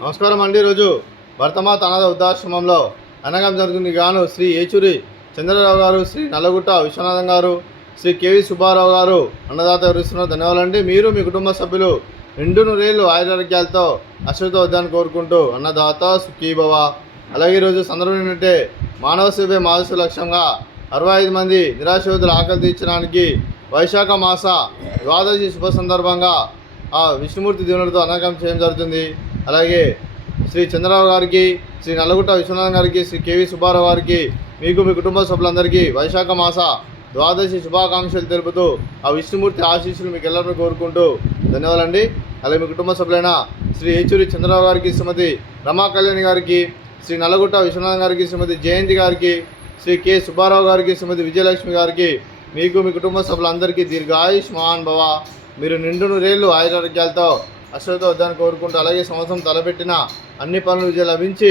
నమస్కారం అండి. ఈరోజు భరతమాత అనాథ వృద్ధాశ్రమంలో అన్నగం జరుగుతుంది గాను శ్రీ ఏచూరి చంద్రరావు గారు, శ్రీ నల్లగుట్ట విశ్వనాథం గారు, శ్రీ కేవి సుబ్బారావు గారు అన్నదాత వివరిస్తున్నారు. ధన్యవాదాలండి. మీరు మీ కుటుంబ సభ్యులు నిండు నూరేళ్లు ఆయురారోగ్యాలతో అశ్వతో వద్దని కోరుకుంటూ అన్నదాత సుఖీభవ. అలాగే ఈరోజు సందర్భం ఏంటంటే మానవ సేవే మానసు లక్ష్యంగా 65 మంది నిరాశ్రయుల ఆకలి తీర్చడానికి వైశాఖ మాస ద్వాదశి శుభ సందర్భంగా ఆ విష్ణుమూర్తి దేవునితో అన్నగం చేయడం జరుగుతుంది. అలాగే శ్రీ చంద్రరావు గారికి, శ్రీ నల్లగుట్ట విశ్వనాథం గారికి, శ్రీ కేవి సుబ్బారావు గారికి, మీకు మీ కుటుంబ సభ్యులందరికీ వైశాఖ మాస ద్వాదశి శుభాకాంక్షలు తెలుపుతూ ఆ విష్ణుమూర్తి ఆశీస్సులు మీకు ಎಲ್ಲರೂ కోరుకుంటూ ధన్యవాదాలండి. అలాగే మీ కుటుంబ సభ్యులైన శ్రీ ఏచూరి చంద్రరావు గారికి, శ్రీమతి రమా కళ్యాణి గారికి, శ్రీ నల్లగుట్ట విశ్వనాథం గారికి, శ్రీమతి జయంతి గారికి, శ్రీ కె సుబ్బారావు గారికి, శ్రీమతి విజయలక్ష్మి గారికి, మీకు మీ కుటుంబ సభ్యులందరికీ దీర్ఘాయుష్మాన్ భవ. మీరు నిండు నూరేళ్లు ఆయురారోగ్యాలతో అశ్వతో వద్దని కోరుకుంటూ, అలాగే సంవత్సరం తలపెట్టిన అన్ని పనులు విజయం లభించి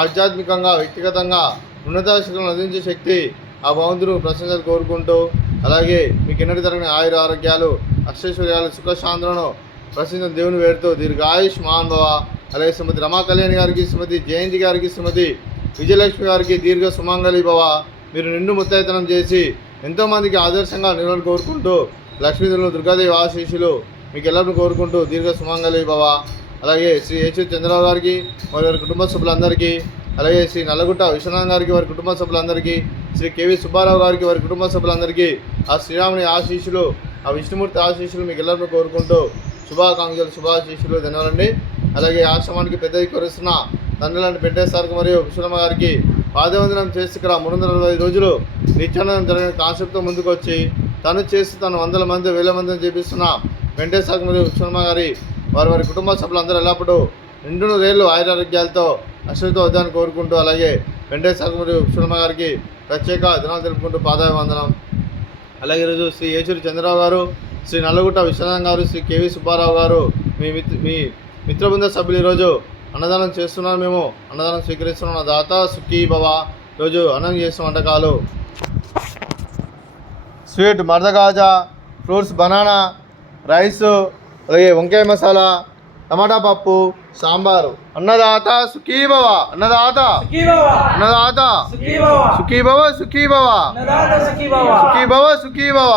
ఆధ్యాత్మికంగా వ్యక్తిగతంగా ఉన్నతాశక్తులను అందించే శక్తి ఆ భగవంతుడు ప్రశంసలు కోరుకుంటూ, అలాగే మీకు ఎన్నటి తరగని ఆయుర ఆరోగ్యాలు, అక్షైశ్వర్యాలు, సుఖశాంతులను ప్రసిద్ధ దేవుని వేడుతూ దీర్ఘాయుష్మాన్ భవ. అలాగే శ్రీమతి రమా కళ్యాణి గారికి, శ్రీమతి జయంతి గారికి, శ్రీమతి విజయలక్ష్మి గారికి దీర్ఘ సుమంగళి భవ. మీరు నిండు ముత్తైతనం చేసి ఎంతోమందికి ఆదర్శంగా నిలవని కోరుకుంటూ లక్ష్మీదేవులు, దుర్గాదేవి ఆశీస్సులు మీకు ಎಲ್ಲರೂ కోరుకుంటూ దీర్ఘ సుమంగళి భవ. అలాగే శ్రీ ఏచూరి చంద్రరావు గారికి, వారి కుటుంబ సభ్యులందరికీ, అలాగే శ్రీ నల్లగుట్ట విశ్వనాథం గారికి, వారి కుటుంబ సభ్యులందరికీ, శ్రీ కేవి సుబ్బారావు గారికి, వారి కుటుంబ సభ్యులందరికీ ఆ శ్రీరాముని ఆశీస్సులు, ఆ విష్ణుమూర్తి ఆశీస్సులు మీకు ಎಲ್ಲರೂ కోరుకుంటూ శుభాకాంక్షలు, శుభాశీస్సులు ధన్యవాదాలండి. అలాగే ఆశ్రమానికి పెద్ద కొరుస్తున్న తండ్రులాంటి పెట్టేసారికి మరియు విశ్వనాథ గారికి పాదవందనం చేసి ఇక్కడ 365 రోజులు నిత్యానందం జరిగిన కాన్సెప్ట్తో ముందుకు వచ్చి తను చేసి తను 100 మంది 1000 మందిని చేపిస్తున్న వెంకటేశ్వర మరియు విశ్వనాథ గారి వారి కుటుంబ సభ్యులందరూ ఎల్లప్పుడూ నిండు నూరేళ్లు ఆయురారోగ్యాలతో అశ్వతో వద్దని కోరుకుంటూ, అలాగే వెంకటేశ్వర మరియు విశ్వనాథ గారికి ప్రత్యేక దినాలు తెలుపుకుంటూ పాదాభివందనం. అలాగే ఈరోజు శ్రీ ఏచూరి చంద్రరావు గారు, శ్రీ నల్లగుట్ట విశ్వనాథం గారు, శ్రీ కేవి సుబ్బారావు గారు మీ మిత్రబృంద సభ్యులు ఈరోజు అన్నదానం చేస్తున్నాను. మేము అన్నదానం స్వీకరిస్తున్నాం. దాత సుఖీ భవ. ఈరోజు అన్నం చేసిన వంటకాలు స్వీట్ మర్దగాజా, ఫ్రూట్స్ బనానా, రైస్, అలాగే వంకాయ మసాలా, టమాటా పప్పు, సాంబారు. అన్నదాత సుఖీ భవ. అన్నదాత అన్నదాత సుఖీ భవ. సుఖీ భవ. సుఖీ భవ. సుఖీ భవ.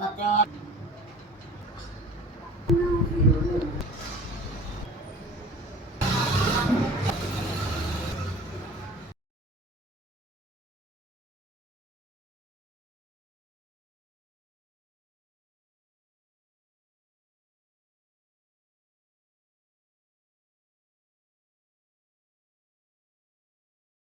Betul.